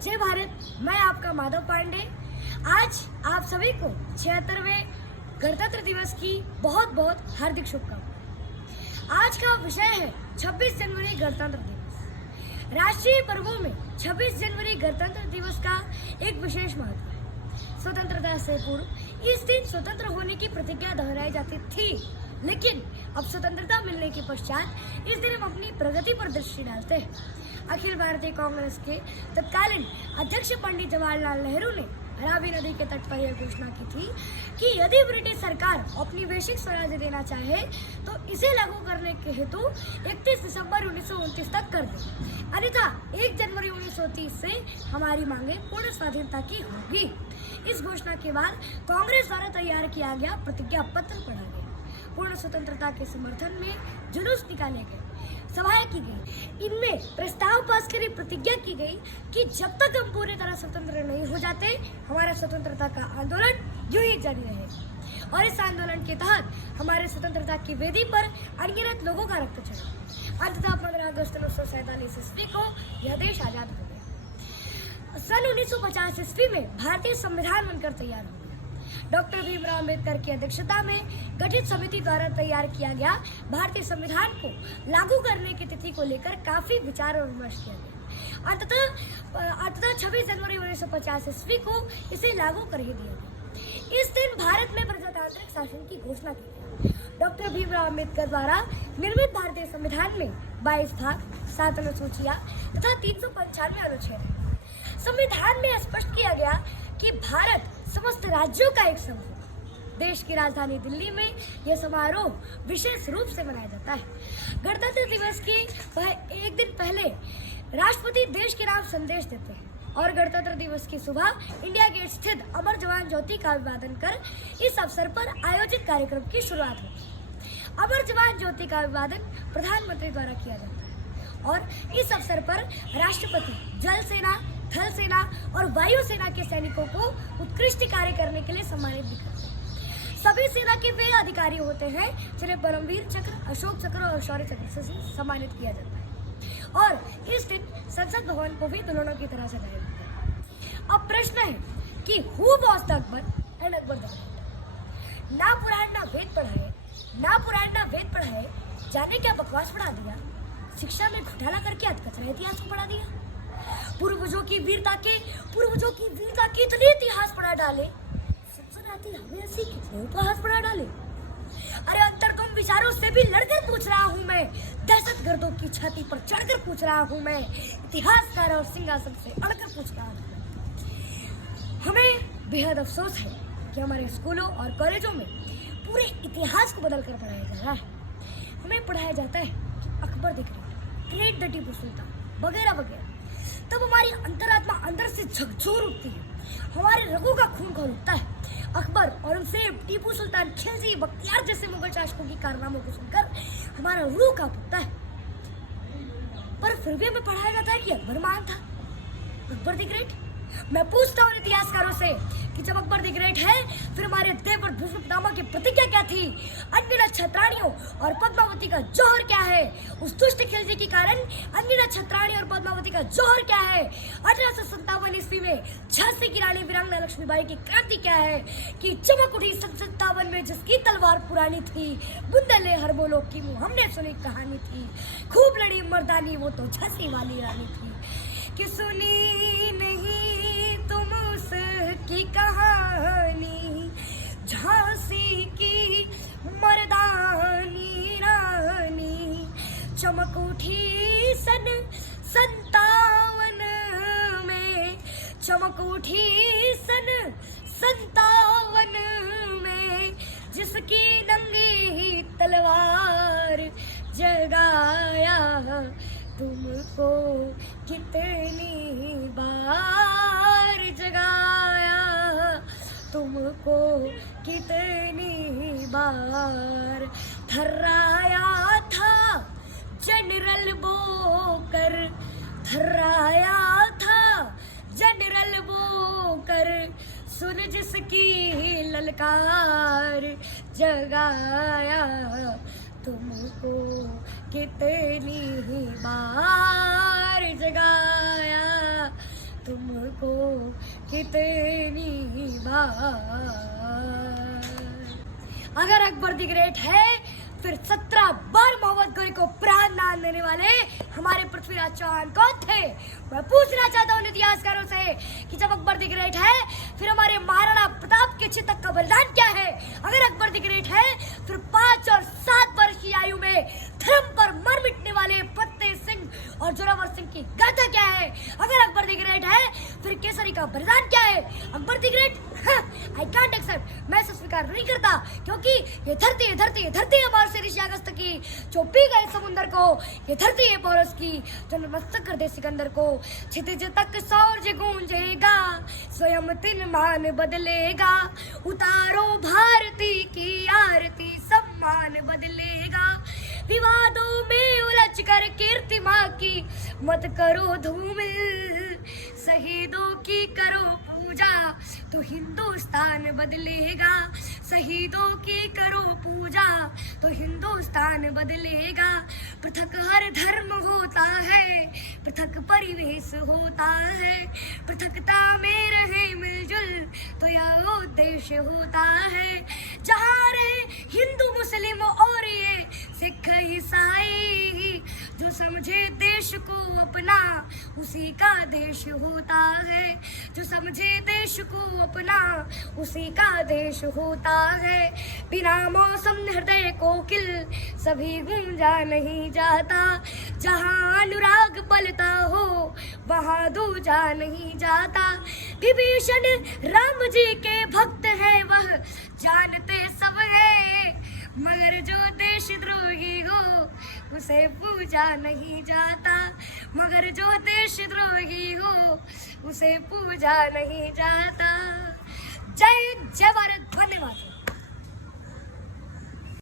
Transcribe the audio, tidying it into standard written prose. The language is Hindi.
जय भारत। मैं आपका माधव पांडे। आज आप सभी को 76वें गणतंत्र दिवस की बहुत बहुत हार्दिक शुभकामनाएं। आज का विषय है 26 जनवरी गणतंत्र दिवस। राष्ट्रीय पर्वों में 26 जनवरी गणतंत्र दिवस का एक विशेष महत्व है। स्वतंत्रता से पूर्व इस दिन स्वतंत्र होने की प्रतिज्ञा दोहराई जाती थी, लेकिन अब स्वतंत्रता मिलने के पश्चात इस दिन हम अपनी प्रगति पर दृष्टि डालते हैं। अखिल भारतीय कांग्रेस के तत्कालीन अध्यक्ष पंडित जवाहरलाल नेहरू ने रावी नदी के तट पर यह घोषणा की थी कि यदि ब्रिटिश सरकार अपनी वैश्विक स्वराज्य देना चाहे तो इसे लागू करने के हेतु 31 दिसंबर 1929 तक कर दे, अन्यथा 1 जनवरी 1930 से हमारी मांगे पूर्ण स्वाधीनता की होगी। इस घोषणा के बाद कांग्रेस द्वारा तैयार किया गया प्रतिज्ञा पत्र पढ़ा गया। पूर्ण स्वतंत्रता के समर्थन में जुलूस निकाले गए, सभाएं की गई। इनमें प्रस्ताव पास करी प्रतिज्ञा की गई कि जब तक हम पूरी तरह स्वतंत्र नहीं हो जाते, हमारा स्वतंत्रता का आंदोलन यूं ही जारी रहेगा। और इस आंदोलन के तहत हमारे स्वतंत्रता की वेदी पर अनगिनत लोगों का रक्त चढ़ा। अंततः 15 अगस्त 1947 ईस्वी को यह देश आजाद हो गया। सन 1950 ईस्वी में भारतीय संविधान बनकर तैयार हो गया। डॉक्टर भीमराव अंबेडकर की अध्यक्षता में गठित समिति द्वारा तैयार किया गया भारतीय संविधान को लागू करने की तिथि को लेकर काफी विचार और विमर्श किया गया। अंततः 26 जनवरी 1950 ईस्वी को इसे लागू कर ही दिया गया। इस दिन भारत में प्रजातांत्रिक शासन की घोषणा की गई। डॉक्टर भीमराव अंबेडकर द्वारा निर्मित भारतीय संविधान में 22 भाग, 7 अनुसूचियां तथा 395 अनुच्छेद हैं। संविधान में स्पष्ट किया गया कि भारत समस्त राज्यों का एक समूह है। देश की राजधानी दिल्ली में यह समारोह विशेष रूप से मनाया जाता है। गणतंत्र दिवस की एक दिन पहले राष्ट्रपति देश के नाम संदेश देते हैं और गणतंत्र दिवस की सुबह इंडिया गेट स्थित अमर जवान ज्योति का अभिवादन कर इस अवसर पर आयोजित कार्यक्रम की शुरुआत होती है। अमर जवान ज्योति का अभिवादन प्रधानमंत्री द्वारा किया जाता है और इस अवसर पर राष्ट्रपति जल सेना, थल सेना और वायु सेना के सैनिकों को उत्कृष्ट कार्य करने के लिए सम्मानित भी करते हैं। सभी सेना के वे अधिकारी होते हैं जिन्हें परमवीर चक्र, अशोक चक्र और शौर्य चक्र से सम्मानित किया जाता है। और इस दिन संसद भवन को भी दुल्हनों की तरह सजाया जाता है। अब प्रश्न है कि who was the Akbar and Akbar the great? ना पुराण ना वेद पढ़ाए, जाने क्या बकवास पढ़ा दिया। शिक्षा में घोटाला करके अधकचरा इतिहास को पढ़ा दिया। पूर्वजों की वीरता के इतने इतिहास पढ़ा डाले, सनसनाती हमें ऐसी कितने इतिहास पढ़ा डाले। अरे अंतर्गम विचारों से भी लड़कर पूछ रहा हूँ मैं, दहशतगर्दों की छाती पर चढ़कर पूछ रहा हूँ मैं, इतिहासकार और सिंहासन से अड़कर पूछ रहा हूँ। हमें बेहद अफसोस है कि हमारे स्कूलों और कॉलेजों में पूरे इतिहास को बदल कर पढ़ाया जा रहा है। हमें पढ़ाया जाता है कि Akbar the great, the Tipu Sultan वगैरह वगैरह। तब हमारी अंतरात्मा अंदर से झकझोर उठती है, हमारे रगों का खून खौलता है। अकबर, औरंगजेब, टीपू सुल्तान, खिलजी, बख्तियार जैसे मुगल शासकों की कारनामों को सुनकर हमारा रूह कांप उठता है। पर फिर भी हमें पढ़ाया जाता है कि अकबर महान था, अकबर द ग्रेट। मैं पूछता हूँ इतिहासकारों से कि जब अकबर द ग्रेट है, फिर हमारे देववर भीष्म पितामह की प्रतिज्ञा क्या थी? अनगिनत छत्राणियों और पद्मावती का जौहर क्या है? उस दुष्ट खिलजी के कारण अनगिनत छत्राणी और पद्मावती का जौहर क्या है? 1857 ईस्वी में झांसी की रानी वीरांगना लक्ष्मीबाई की क्रांति क्या है कि चमक उठी 57 में जिसकी तलवार पुरानी थी, बुंदेले हर बोलो की मुँह हमने सुनी कहानी थी, खूब लड़ी मर्दानी वो तो झांसी वाली रानी थी कि सुनी नहीं तुम उसकी कहानी, झांसी की मर्दानी रानी। चमक उठी सन 57 में, चमक उठी सन 57 में, जिसकी नंगी तलवार जगाया तुमको कितनी बार जगाया, तुमको कितनी बार थर्राया था जनरल बोकर, थर्राया था जनरल बोकर, सुन जिसकी ललकार जगाया तुमको कितनी बार जगाया तुम कितनी बार। अगर अकबर द ग्रेट है, फिर 17 बार मोहम्मद गौरी को प्राण दान देने वाले हमारे पृथ्वीराज चौहान कौन थे? मैं पूछना चाहता हूँ इतिहासकारों से कि जब अकबर द ग्रेट है, फिर हमारे महाराणा प्रताप के चितक का बलिदान क्या है? अगर अकबर द ग्रेट है, फिर 5 और 7 वर्ष की आयु में धर्म पर मर मिटने वाले फतेह सिंह और जोरावर सिंह की गाथा क्या है? अगर अकबर द ग्रेट है, फिर केसरी का बलिदान क्या है? Akbar the great, I can't accept, मैं इसे स्वीकार नहीं करता, क्योंकि ये धरती है हमारे से ऋषि अगस्त की, जो पी गए समुंदर को। ये धरती है पोरस की, जो नतमस्तक कर दे सिकंदर को। क्षितिज तक सूरज गूंजेगा, स्वयं तिन मान बदलेगा। उतारो भारती की आरती, सम्मान बदलेगा। विवादों में उलझ कर कीर्ति माँ की मत करो धूमिल। शहीदों की करो पूजा, तो हिंदुस्तान बदलेगा। शहीदों की करो पूजा, तो हिंदुस्तान बदलेगा। पृथक हर धर्म होता है, पृथक परिवेश होता है। पृथकता में रहे मिलजुल, तो यह उद्देश्य होता है। जहाँ रहे हिंदू मुस्लिम और ये सिख ईसाई, जो समझे देश को अपना, उसी का देश होता है। जो समझे देश को अपना, उसी का देश होता है। बिना मौसम हृदय कोकिल, सभी गूंजा नहीं जाता। जहाँ अनुराग पलता हो, वहाँ दूजा नहीं जाता। विभीषण राम जी के भक्त है, वह जानते सब है। मगर जो देशद्रोही हो, उसे पूजा नहीं जाता। मगर जो देशद्रोही हो, उसे पूजा नहीं जाता।